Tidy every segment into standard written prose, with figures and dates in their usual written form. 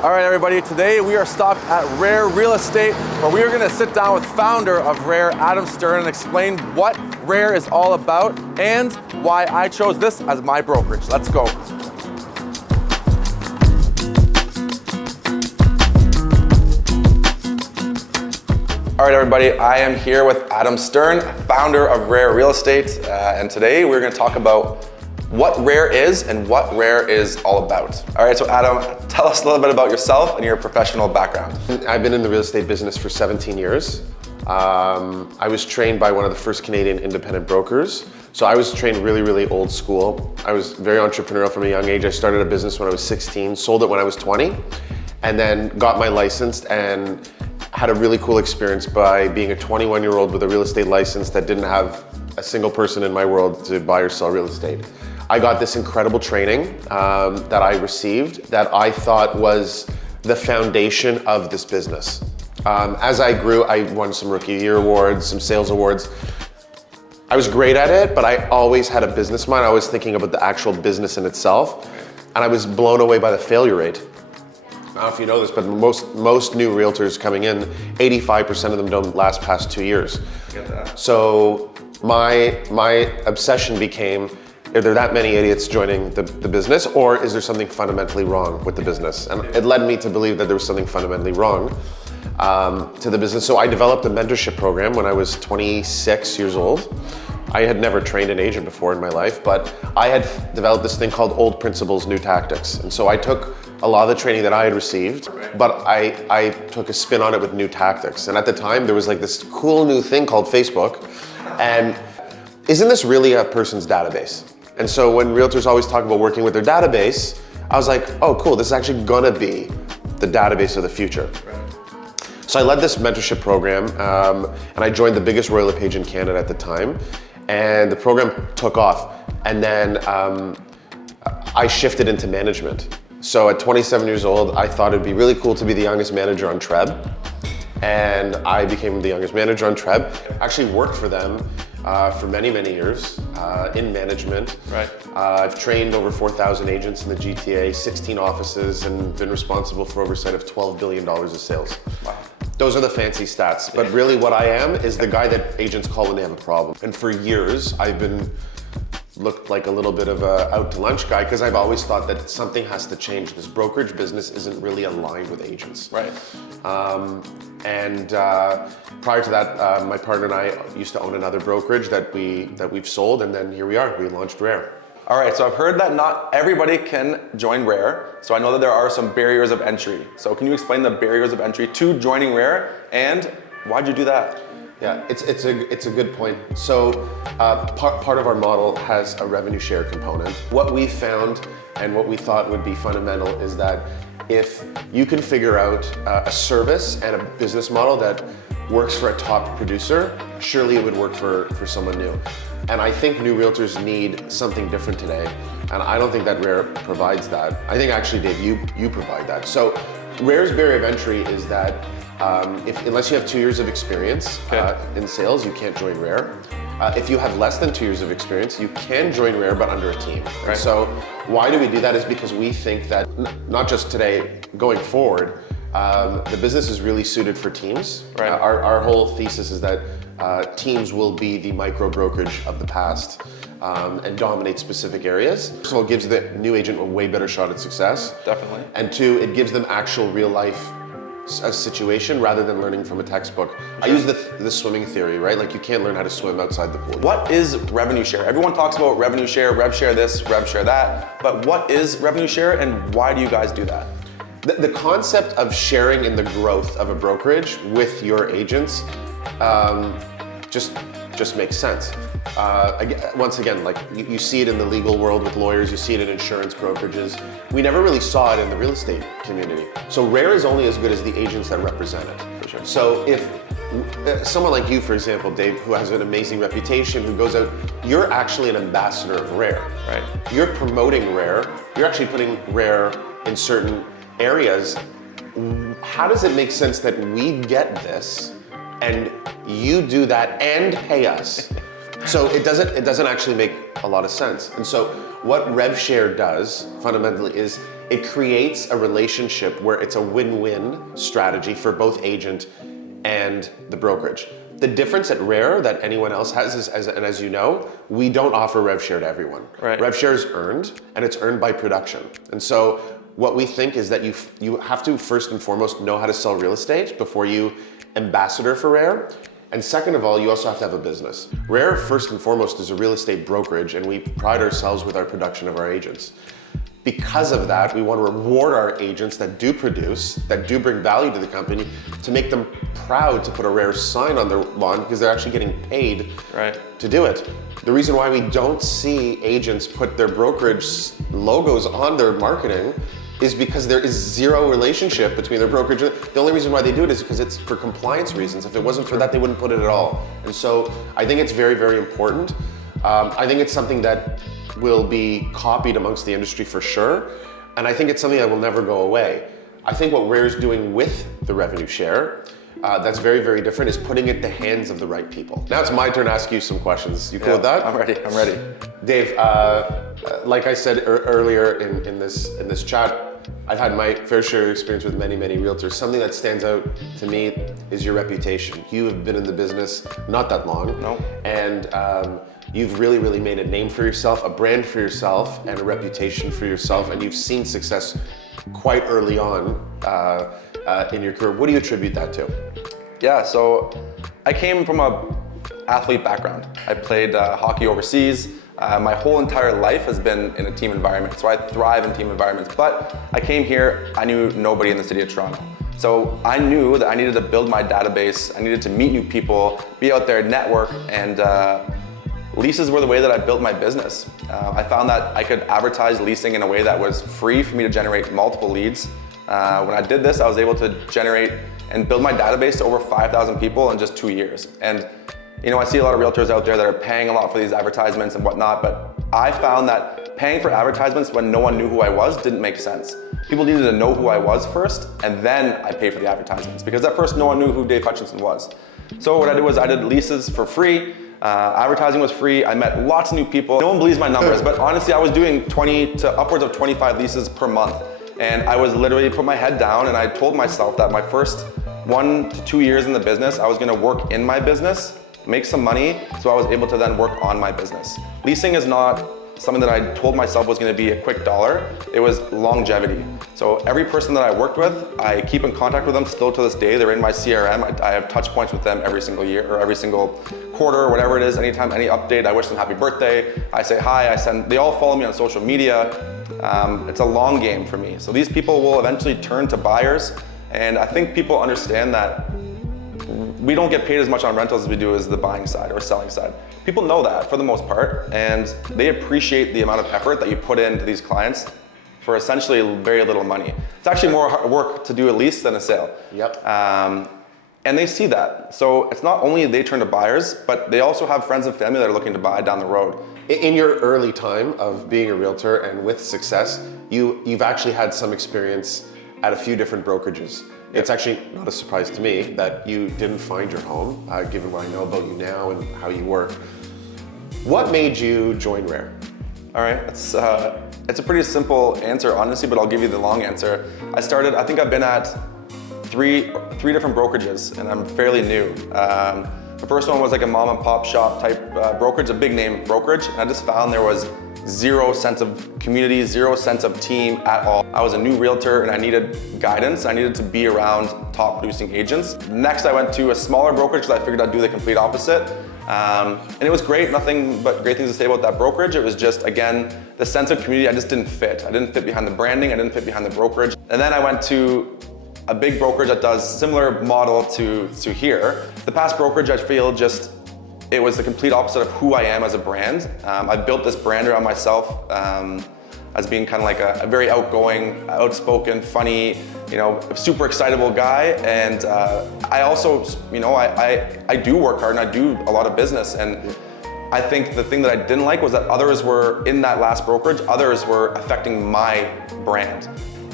All right, everybody, today we are stopped at Rare Real Estate, where we are gonna sit down with founder of Rare, Adam Stern, and explain what Rare is all about and why I chose this as my brokerage. Let's go. All right, everybody, I am here with Adam Stern, founder of Rare Real Estate, and today we're gonna talk about what Rare is and what Rare is all about. All right, so Adam, tell us a little bit about yourself and your professional background. I've been in the real estate business for 17 years. I was trained by one of the first Canadian independent brokers. So I was trained really old school. I was very entrepreneurial from a young age. I started a business when I was 16, sold it when I was 20, and then got my license and had a really cool experience by being a 21-year-old with a real estate license that didn't have a single person in my world to buy or sell real estate. I got this incredible training that I received that I thought was the foundation of this business. As I grew, I won some Rookie of the Year awards, some sales awards. I was great at it, but I always had a business mind. I was thinking about the actual business in itself, and I was blown away by the failure rate. I don't know if you know this, but most new realtors coming in, 85% of them don't last past 2 years. I get that. So my obsession became, are there that many idiots joining the business, or is there something fundamentally wrong with the business? And it led me to believe that there was something fundamentally wrong to the business. So I developed a mentorship program when I was 26 years old. I had never trained an agent before in my life, but I had developed this thing called Old Principles, New Tactics. And so I took a lot of the training that I had received, but I took a spin on it with new tactics. And at the time, there was like this cool new thing called Facebook. And isn't this really a person's database? And so when realtors always talk about working with their database, I was like, oh cool, this is actually gonna be the database of the future. So I led this mentorship program, and I joined the biggest Royal LePage in Canada at the time, and the program took off. And then I shifted into management. So at 27 years old, I thought it'd be really cool to be the youngest manager on Treb, and I became the youngest manager on Treb. Actually worked for them for many years in management. Right. I've trained over 4,000 agents in the GTA, 16 offices, and been responsible for oversight of $12 billion of sales. Wow. Those are the fancy stats, but really what I am is the guy that agents call when they have a problem. And for years, I've been looked like a little bit of a out to lunch guy because I've always thought that something has to change. This brokerage business isn't really aligned with agents. Right. Prior to that, my partner and I used to own another brokerage that we've sold, and then here we are. We launched Rare. All right, so I've heard that not everybody can join Rare, so I know that there are some barriers of entry. So can you explain the barriers of entry to joining Rare, and why'd you do that? Yeah, it's a good point. So part of our model has a revenue share component. What we found and what we thought would be fundamental is that if you can figure out a service and a business model that works for a top producer, surely it would work for someone new. And I think new realtors need something different today. And I don't think that Rare provides that. I think actually, Dave, you provide that. So Rare's barrier of entry is that unless you have 2 years of experience in sales, you can't join Rare. If you have less than 2 years of experience, you can join Rare, but under a team. Right. So why do we do that is because we think that not just today, going forward, the business is really suited for teams. Right. Our whole thesis is that teams will be the micro brokerage of the past and dominate specific areas. So it gives the new agent a way better shot at success. Definitely. And two, it gives them actual real life a situation rather than learning from a textbook. Sure. I use the swimming theory, right? Like you can't learn how to swim outside the pool. What is revenue share? Everyone talks about revenue share, rev share this, rev share that, but what is revenue share and why do you guys do that? The concept of sharing in the growth of a brokerage with your agents just makes sense. Once again, like you see it in the legal world with lawyers, you see it in insurance brokerages. We never really saw it in the real estate community. So Rare is only as good as the agents that represent it. For sure. So if someone like you, for example, Dave, who has an amazing reputation, who goes out, you're actually an ambassador of Rare. Right. You're promoting Rare. You're actually putting Rare in certain areas. How does it make sense that we get this and you do that and pay us So it doesn't actually make a lot of sense. And so what RevShare does fundamentally is it creates a relationship where it's a win-win strategy for both agent and the brokerage. The difference at Rare that anyone else has is, as you know, we don't offer RevShare to everyone. Right. RevShare is earned, and it's earned by production. And so what we think is that you have to first and foremost know how to sell real estate before you ambassador for Rare. And second of all, you also have to have a business. Rare, first and foremost, is a real estate brokerage, and we pride ourselves with our production of our agents. Because of that, we want to reward our agents that do produce, that do bring value to the company, to make them proud to put a Rare sign on their lawn because they're actually getting paid to do it. The reason why we don't see agents put their brokerage logos on their marketing is because there is zero relationship between their brokerage. The only reason why they do it is because it's for compliance reasons. If it wasn't for that, they wouldn't put it at all. And so I think it's very, very important. I think it's something that will be copied amongst the industry for sure. And I think it's something that will never go away. I think what Rare's doing with the revenue share, that's very, very different, is putting it in the hands of the right people. Now it's my turn to ask you some questions. You cool with that? I'm ready. Dave, like I said earlier in this chat, I've had my fair share of experience with many, many realtors. Something that stands out to me is your reputation. You have been in the business not that long. No. And you've really, really made a name for yourself, a brand for yourself, and a reputation for yourself. And you've seen success quite early on in your career. What do you attribute that to? Yeah, so I came from a athlete background. I played hockey overseas. My whole entire life has been in a team environment, so I thrive in team environments. But I came here, I knew nobody in the city of Toronto. So I knew that I needed to build my database, I needed to meet new people, be out there, network, and leases were the way that I built my business. I found that I could advertise leasing in a way that was free for me to generate multiple leads. When I did this, I was able to generate and build my database to over 5,000 people in just 2 years. And you know, I see a lot of realtors out there that are paying a lot for these advertisements and whatnot, but I found that paying for advertisements when no one knew who I was didn't make sense. People needed to know who I was first, and then I pay for the advertisements, because at first no one knew who Dave Hutchinson was. So what I did was I did leases for free, advertising was free, I met lots of new people. No one believes my numbers, but honestly I was doing 20 to upwards of 25 leases per month. And I was literally put my head down and I told myself that my first 1 to 2 years in the business, I was gonna work in my business, make some money, so I was able to then work on my business. Leasing is not something that I told myself was gonna be a quick dollar, it was longevity. So every person that I worked with, I keep in contact with them still to this day. They're in my CRM. I have touch points with them every single year or every single quarter or whatever it is. Anytime, any update, I wish them happy birthday. I say hi, they all follow me on social media. It's a long game for me. So these people will eventually turn to buyers. And I think people understand that we don't get paid as much on rentals as we do as the buying side or selling side. People know that for the most part, and they appreciate the amount of effort that you put into these clients for essentially very little money. It's actually more work to do a lease than a sale. Yep. And they see that. So it's not only they turn to buyers, but they also have friends and family that are looking to buy down the road. In your early time of being a realtor and with success, you've actually had some experience at a few different brokerages. It's actually not a surprise to me that you didn't find your home, given what I know about you now and how you work. What made you join Rare? All right, it's a pretty simple answer, honestly, but I'll give you the long answer. I think I've been at three different brokerages, and I'm fairly new. The first one was like a mom and pop shop type brokerage, a big name brokerage, and I just found there was zero sense of community, zero sense of team at all. I was a new realtor and I needed guidance. I needed to be around top producing agents. Next, I went to a smaller brokerage because I figured I'd do the complete opposite. And it was great, nothing but great things to say about that brokerage. It was just, again, the sense of community, I just didn't fit. I didn't fit behind the branding, I didn't fit behind the brokerage. And then I went to a big brokerage that does similar model to here. The past brokerage, I feel it was the complete opposite of who I am as a brand. I built this brand around myself as being kind of like a very outgoing, outspoken, funny, super excitable guy. And I also, I do work hard and I do a lot of business. And I think the thing that I didn't like was that others were in that last brokerage, others were affecting my brand.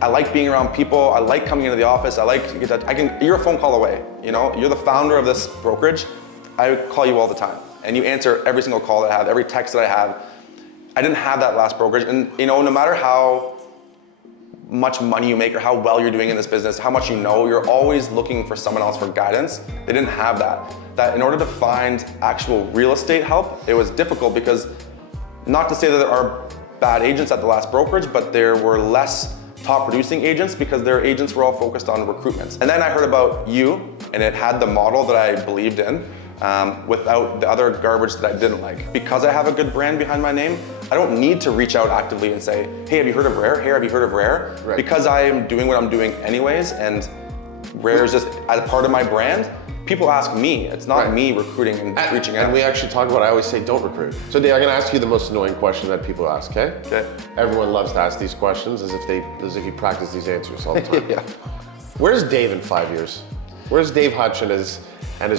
I like being around people. I like coming into the office. You're a phone call away. You're the founder of this brokerage. I call you all the time. and you answer every single call that I have, every text that I have. I didn't have that last brokerage, and no matter how much money you make or how well you're doing in this business, how much you know, you're always looking for someone else for guidance. They didn't have that. That in order to find actual real estate help, it was difficult because, not to say that there are bad agents at the last brokerage, but there were less top producing agents because their agents were all focused on recruitment. And then I heard about you, and it had the model that I believed in without the other garbage that I didn't like. Because I have a good brand behind my name, I don't need to reach out actively and say, hey, have you heard of Rare? Hey, have you heard of Rare? Right. Because I am doing what I'm doing anyways, and Rare is just as part of my brand. People ask me, it's not me recruiting and reaching out. And we actually talk about, I always say, don't recruit. So Dave, I'm gonna ask you the most annoying question that people ask, okay? Okay. Everyone loves to ask these questions as if you practice these answers all the time. Yeah. Where's Dave in 5 years? Where's Dave Hutch and his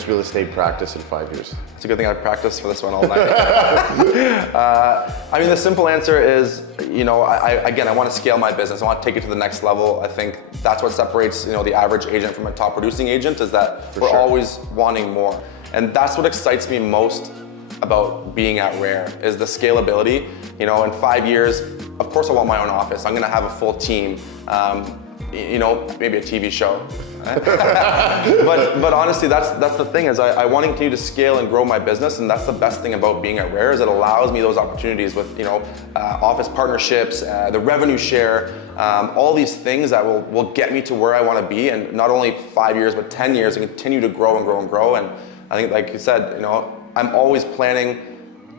real estate practice in 5 years? It's a good thing I practiced for this one all night. I mean, the simple answer is, I want to scale my business. I want to take it to the next level. I think that's what separates, the average agent from a top producing agent, is that we're always wanting more. And that's what excites me most about being at Rare, is the scalability. In 5 years, of course I want my own office. I'm going to have a full team. Maybe a TV show. but honestly, that's the thing, is I want to continue to scale and grow my business, and that's the best thing about being at Rare, is it allows me those opportunities with office partnerships, the revenue share, all these things that will get me to where I want to be, and not only 5 years but 10 years, and continue to grow and grow and grow. And I think, like you said, I'm always planning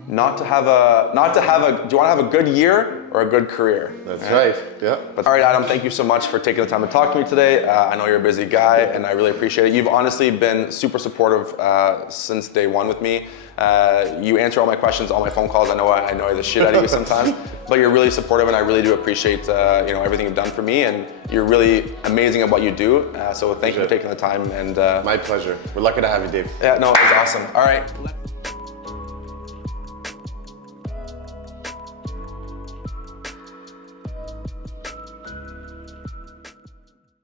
not to have a. Do you want to have a good year or a good career? That's right. Yeah. But, all right, Adam, thank you so much for taking the time to talk to me today. I know you're a busy guy, and I really appreciate it. You've honestly been super supportive since day one with me. You answer all my questions, all my phone calls. I know I annoy the shit out of you sometimes, but you're really supportive, and I really do appreciate everything you've done for me, and you're really amazing at what you do. So thank you for taking the time. And my pleasure. We're lucky to have you, Dave. Yeah, no, it was awesome. All right.